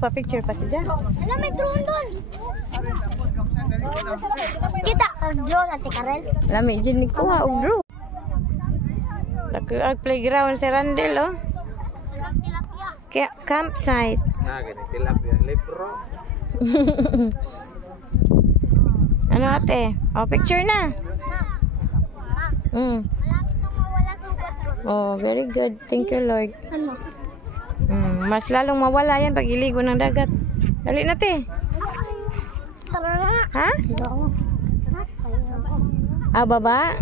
magpa-picture pa siya. Ano, may drone doon. Kita ang drone, Ate Karel. Lami dyan ni kuha og bro. Ang playground si Randel, oh. Tilapia. Kaya campsite. Gani tilapia, libro. Ano ate? Oh, picture na. Malapit nang mawala sugat doon. Oh, very good. Thank you, Lord. Ano? Mas lalong mawala yan pag iligo ng dagat. Dali na, te. Tara na. Ha? Oo. Ah, baba?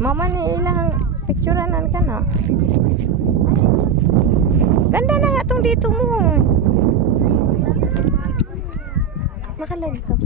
Mama ni ilang pictureanan ka na. Ganda na nga tong dito mo. Makalag ka.